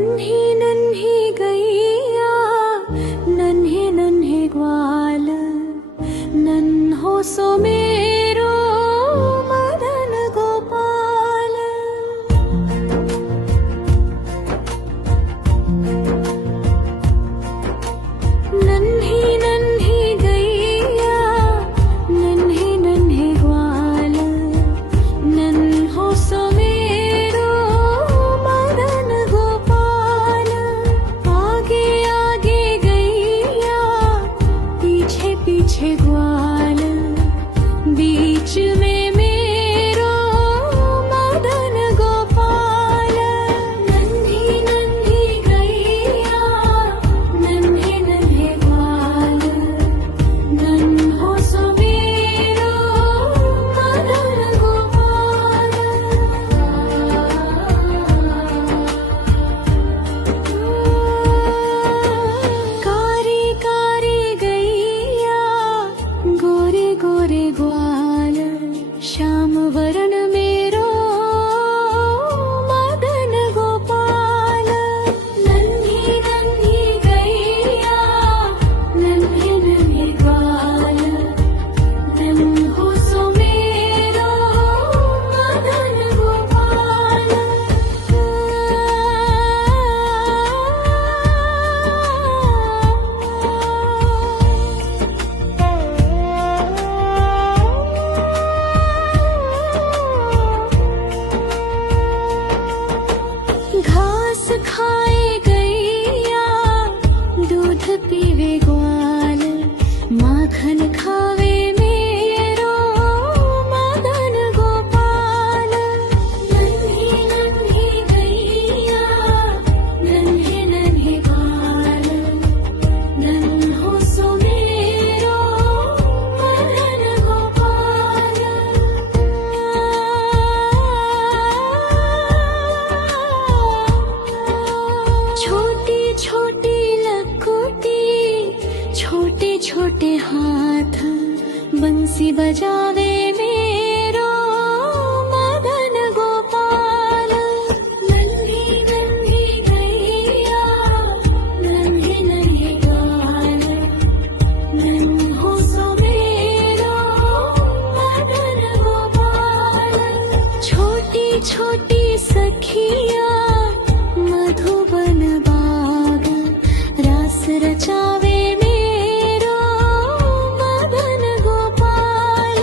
नन्ही नन्ही गैया नन्हे नन्हे ग्वाल नन्हो सो मेरो मदन गोपाल। नन्ही नन्ही गैया नन्हे नन्हे ग्वाल नन्हो सो मेरो मदन गोपाल। आगे आगे गैया पीछे पीछे ग्वाल बीच में मेरो मदन गोपाल। नन्ही नन्ही गैया नन्हे नन्हे ग्वाल नन्हो सो मेरो मदन गोपाल। कारी कारी गैया गोरे गोरे ग्वाल श्याम वरण मेरो मदन गोपाल। नन्ही नन्ही गैया नन्हे नन्हे ग्वाल नन्हो सो मेरो मदन गोपाल। घास खाए गैया दूध पीवे ग्वाल माखन खावे मेरो मदन गोपाल। नन्ही नन्ही गैया नन्हे नन्हे ग्वाल नन्हो सो मेरो मदन गोपाल। छोटी छोटी लकुटी छोटे छोटे हाथ बंसी बजावे मेरो मदन गोपाल। नन्ही नन्ही गैया नन्हे नन्हे ग्वाल नन्हो सो मेरो मदन गोपाल। छोटी छोटी सखिया मधुबन बाग रास रचावे मेरो मदन गोपाल।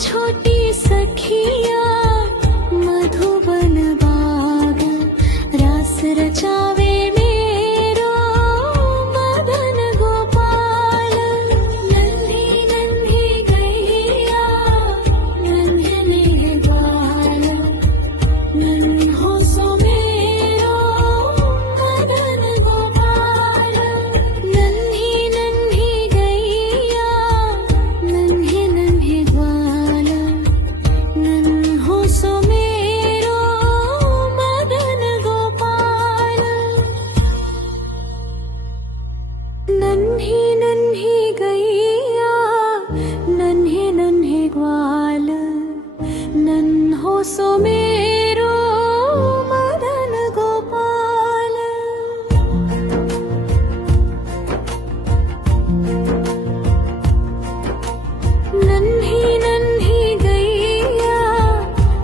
छोटी सखिया मधुबन बाग रास रचावे मेरो मदन गोपाल। नन्ही नन्ही गैया नन्हे नन्हे ग्वाल नन्हो सो मेरो मदन गोपाल। नन्ही नन्ही गैया नन्हे नन्हे ग्वाल नन्हो सो मेरो मदन गोपाल। नन्ही नन्ही गैया नन्हे नन्हे ग्वाल नन्हो सो मेरो मदन गोपाल। नन्ही नन्ही गैया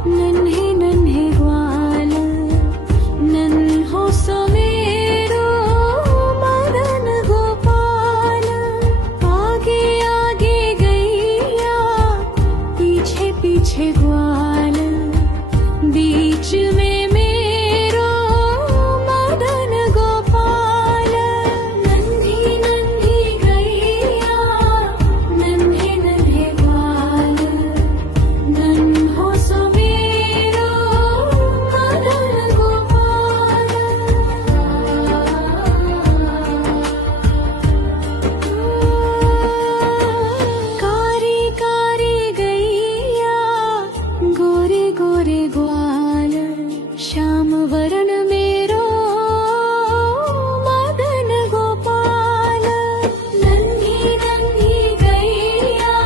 नन्हे नन्हे ग्वाल नन्हो सो मेरो मदन गोपाल। आगे आगे गैया पीछे पीछे ग्वाल बीच में मेरो मदन गोपाल। नन्ही नन्ही गैया नन्हे नन्हे ग्वाल नन्हो सो मेरो मदन गोपाल। कारी कारी गैया गोरे गोरे ग्वाल श्याम वरण मेरो मदन गोपाल। नन्ही नन्ही गैया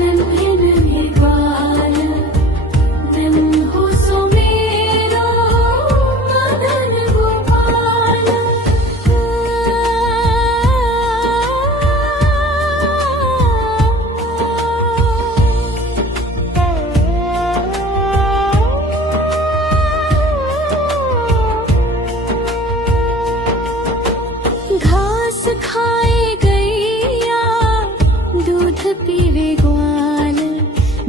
नन्हे नन्हे ग्वाल नन्हो सो मेरो मदन गोपाल। घास खाए गैया दूध पीवे ग्वाल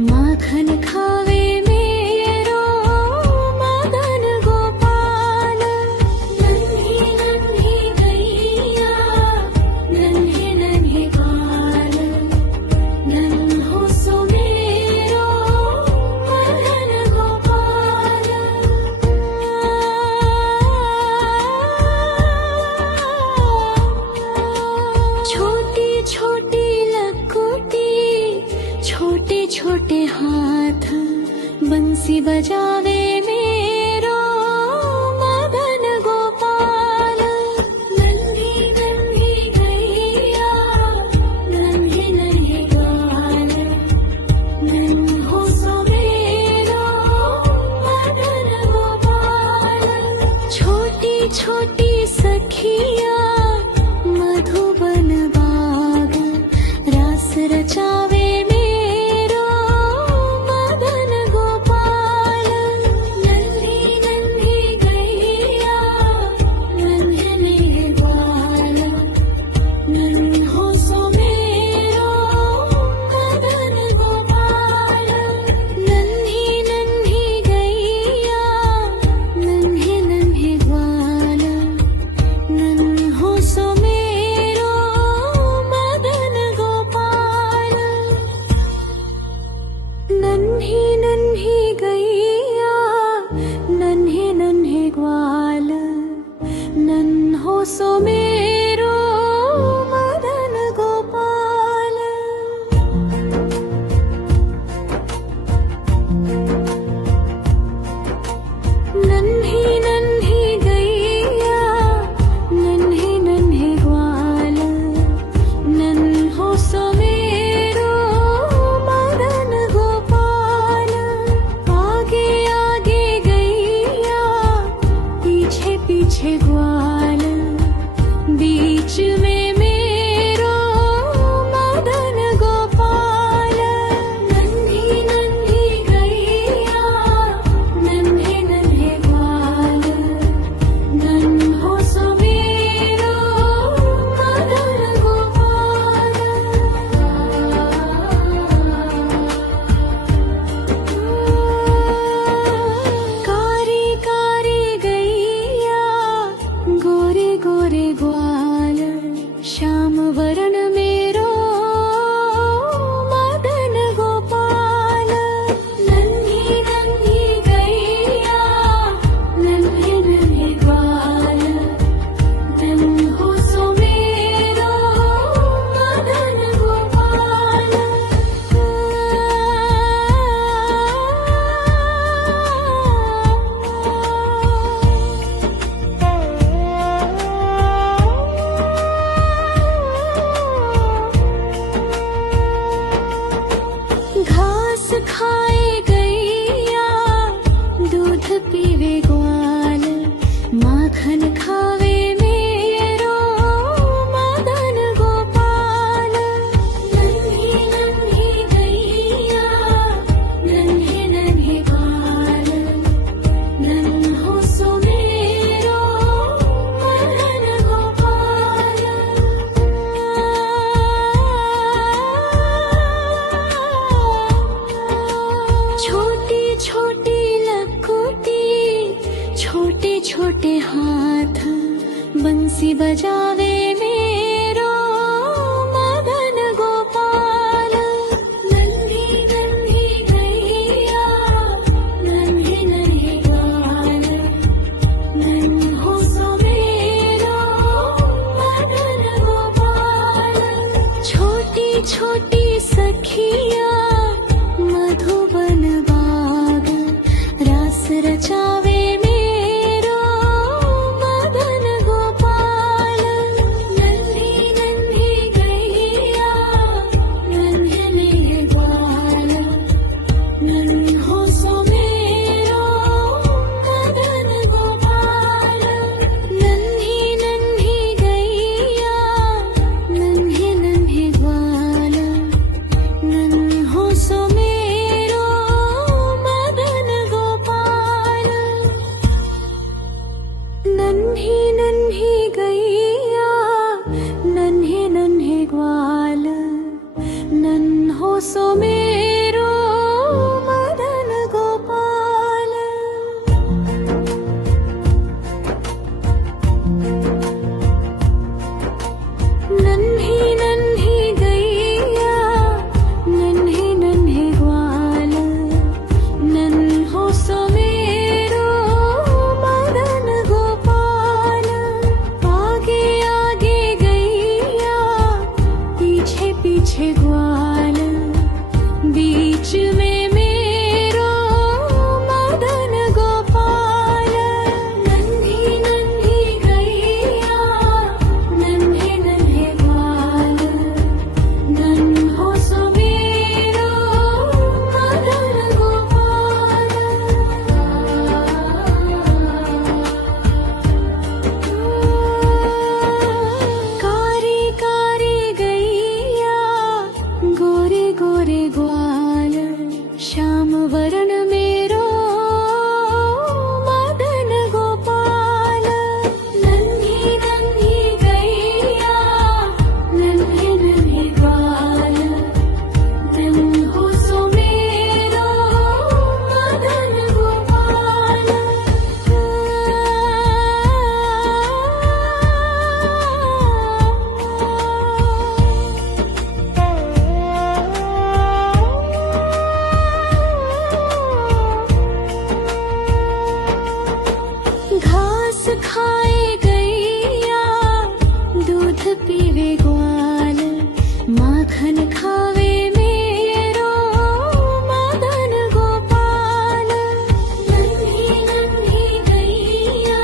माखन खावे मेरो मदन गोपाल। नन्ही नन्ही गैया नन्हे नन्हे ग्वाल नन्हो सो मेरो मदन गोपाल। छोटी छोटी लकोटी छोटे छोटे हाथ बंसी बजावे मेरो मदन गोपाल। नन्ही नन्ही गैया नन्हे नन्हे ग्वाल नन्हो सो मेरो मदन गोपाल। छोटी छोटी सखिया मधुबन बाग रास रचावे मेरो मदन गोपाल। नन्ही नन्ही गैया नन्हे नन्हे ग्वाल नन्हो सो मेरो मदन गोपाल। नन्ही नन्ही गैया नन्हे नन्हे ग्वाल नन्हो सो मेरो मदन गोपाल। बजावे मेरो मदन गोपाल। नन्ही नन्ही गैया नन्हे नन्हे ग्वाल, नन्हो सो मेरो मदन गोपाल। छोटी छोटी सखिया मधुबन बाग, रास रचावे मेरो मदन गोपाल। नन्ही नन्ही गैया नन्हे नन्हे ग्वाल, नन्हो सो मेरो मदन गोपाल। नन्ही नन्ही गैया नन्हे नन्हे ग्वाल, नन्हो सो मेरो मदन गोपाल। नन्ही नन्ही गैया नन्हे नन्हे ग्वाल, नन्हो सो मेरो मदन गोपाल। नन्ही नन्ही गैया नन्हे नन्हे ग्वाल, नन्हो सो मेरो मदन गोपाल। आगे आगे गैया पीछे पीछे ग्वाल, बीच में मेरो मदन गोपाल। नन्ही नन्ही गैया नन्हे नन्हे ग्वाल, नन्हो सो मेरो मदन गोपाल। कारी कारी गैया गोरे गोरे ग्वाल, श्याम वरण मेरो मदन गोपाल। नन्ही नन्ही गैया नन्हे नन्हे ग्वाल, नन्हो सो मेरो मदन गोपाल। घास खाए गैया दूध पीवे ग्वाल, माखन खावे मेरो मदन गोपाल। नन्ही नन्ही गैया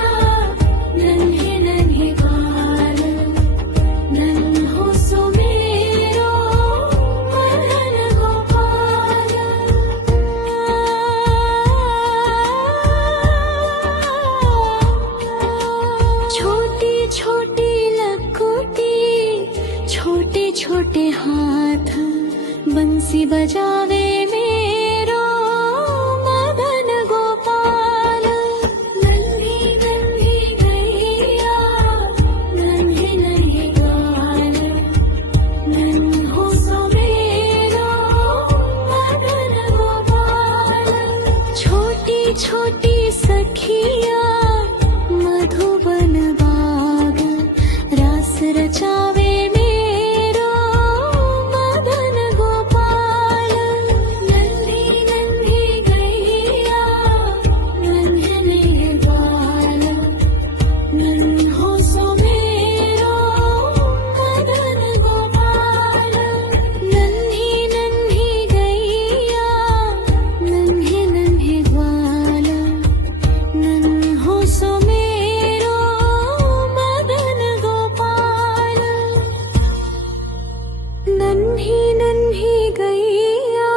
नन्हे नन्हे ग्वाल, नन्हो सो मेरो मदन गोपाल। छोटी छोटी लकोटी छोटे छोटे हाथ, बंसी बजावे मेरो मदन गोपाल। नन्ही नन्ही गैया नन्हे नन्हे ग्वाल, नन्हो सो मेरो मदन गोपाल। छोटी छोटी सखिया मधुबन बाग, रास रचावे मेरो मदन गोपाल। नन्ही नन्ही गैया नन्हे नन्हे ग्वाल, नन्हो सो मेरो मदन गोपाल। नन्ही नन्ही गैया नन्हे नन्हे ग्वाल, नन्हो सो मेरो मदन गोपाल। नन्ही नन्ही गैया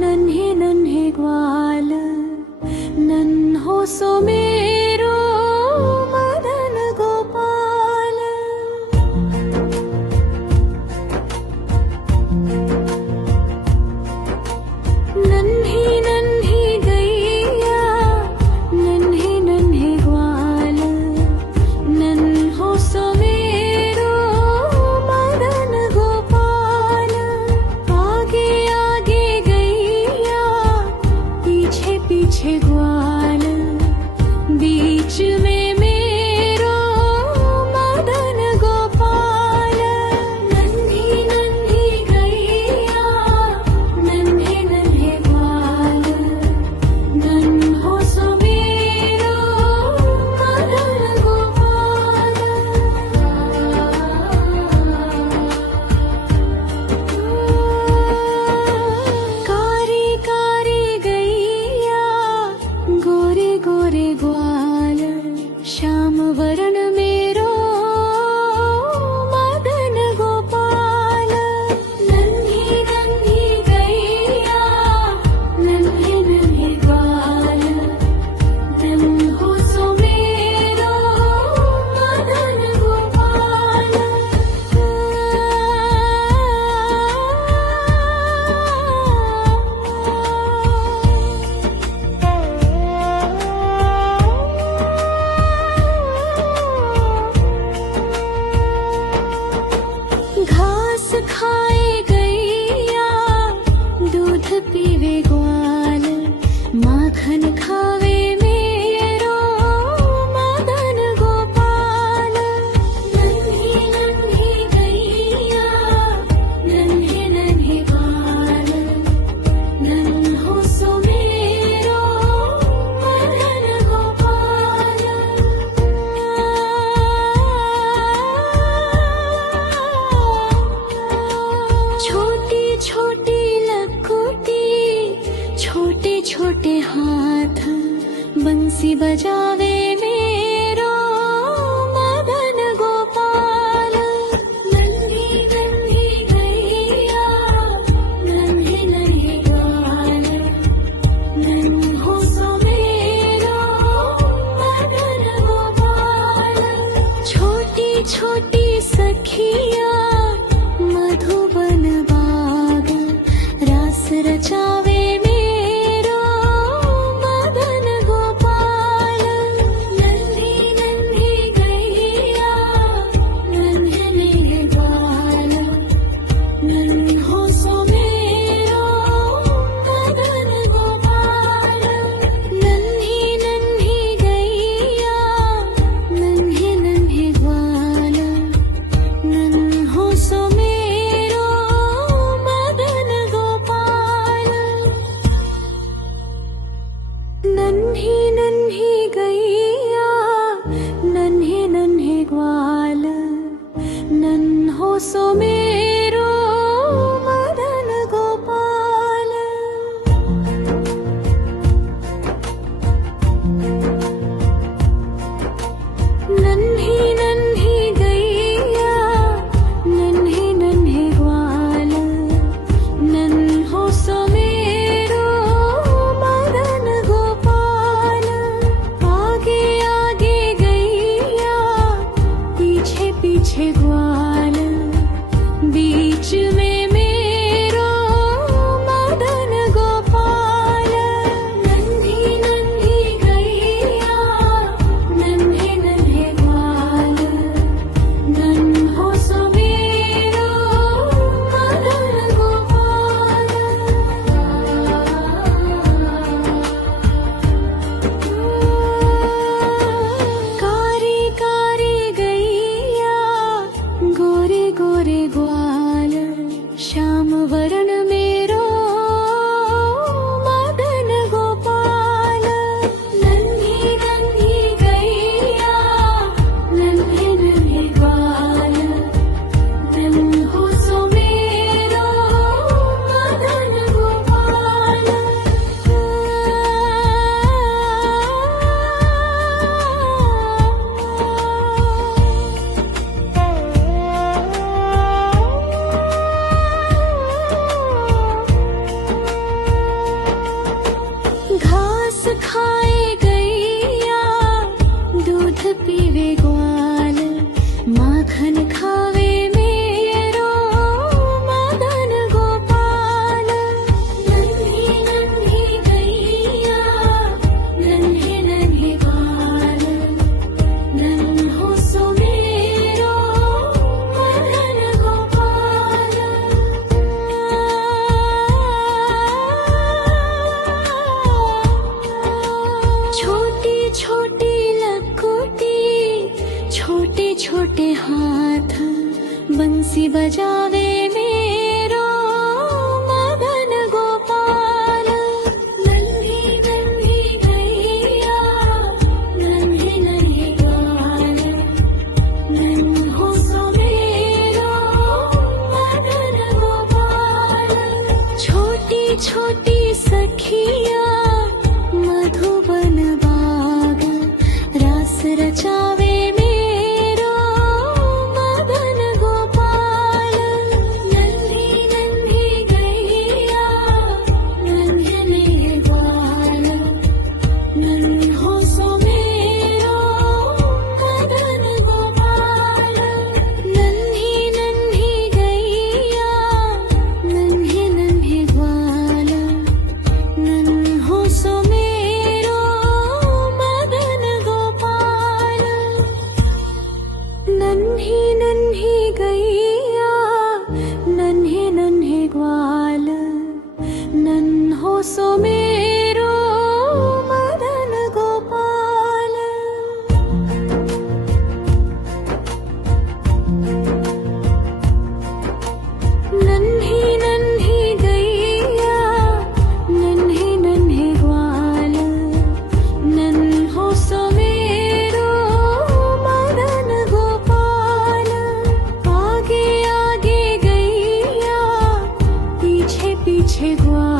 नन्हे नन्हे ग्वाल, नन्हो सो मेरो मदन गोपाल। नन्ही नन्ही गैया नन्हे नन्हे ग्वाल, नन्हो सो मेरो मदन गोपाल। बंसी बजावे मेरो मदन गोपाल। नन्ही नन्ही गैया नन्हे नन्हे ग्वाल, नन्हो सो मेरो मदन गोपाल। छोटी छोटी सखिया मधुबन बाग, रास रचावे मेरो मदन गोपाल। नन्ही नन्ही गैया नन्हे नन्हे ग्वाल, नन्हो सो मेरो मदन गोपाल। नन्ही नन्ही गैया नन्हे नन्हे ग्वाल, नन्हो सो मेरो मदन गोपाल। नन्ही नन्ही गैया नन्हे नन्हे ग्वाल, नन्हो सो मेरो मदन गोपाल। नन्ही नन्ही गैया नन्हे नन्हे ग्वाल, नन्हो सो मेरो मदन गोपाल। आगे आगे गैया पीछे पीछे ग्वाल, बीच में मेरो मदन गोपाल। नन्ही नन्ही गैया नन्हे नन्हे ग्वाल, नन्हो सो मेरो मदन गोपाल। कारी कारी गैया गोरे गोरे ग्वाल, श्याम वरण मेरो मदन गोपाल। नन्ही नन्ही गैया नन्हे नन्हे ग्वाल, नन्हो सो मेरो मदन गोपाल। घास खाए गैया दूध पीवे ग्वाल, माखन खावे मेरो मदन गोपाल। नन्ही नन्ही गैया नन्हे नन्हे ग्वाल, नन्हो सो मेरो मदन गोपाल। छोटी छोटी लकुटी छोटे छोटे हाथ, बंसी बजावे मेरो मदन गोपाल। नन्ही नन्ही गैया नन्हे नन्हे ग्वाल, नन्हो सो मेरो मदन गोपाल। छोटी छोटी सखिया मधुबन बाग, रास रचावे मेरो मदन गोपाल। नन्ही नन्ही गैया नन्हे नन्हे ग्वाल, नन्हो सो मेरो मदन गोपाल। नन्ही नन्ही गैया नन्हे नन्हे ग्वाल, नन्हो सो मेरो मदन गोपाल। नन्ही नन्ही गैया नन्हे नन्हे ग्वाल, नन्हो सो मेरो मदन गोपाल। नन्ही नन्ही गैया नन्हे नन्हे ग्वाल, नन्हो सो मेरो मदन गोपाल। आगे आगे गैया पीछे पीछे ग्वाल,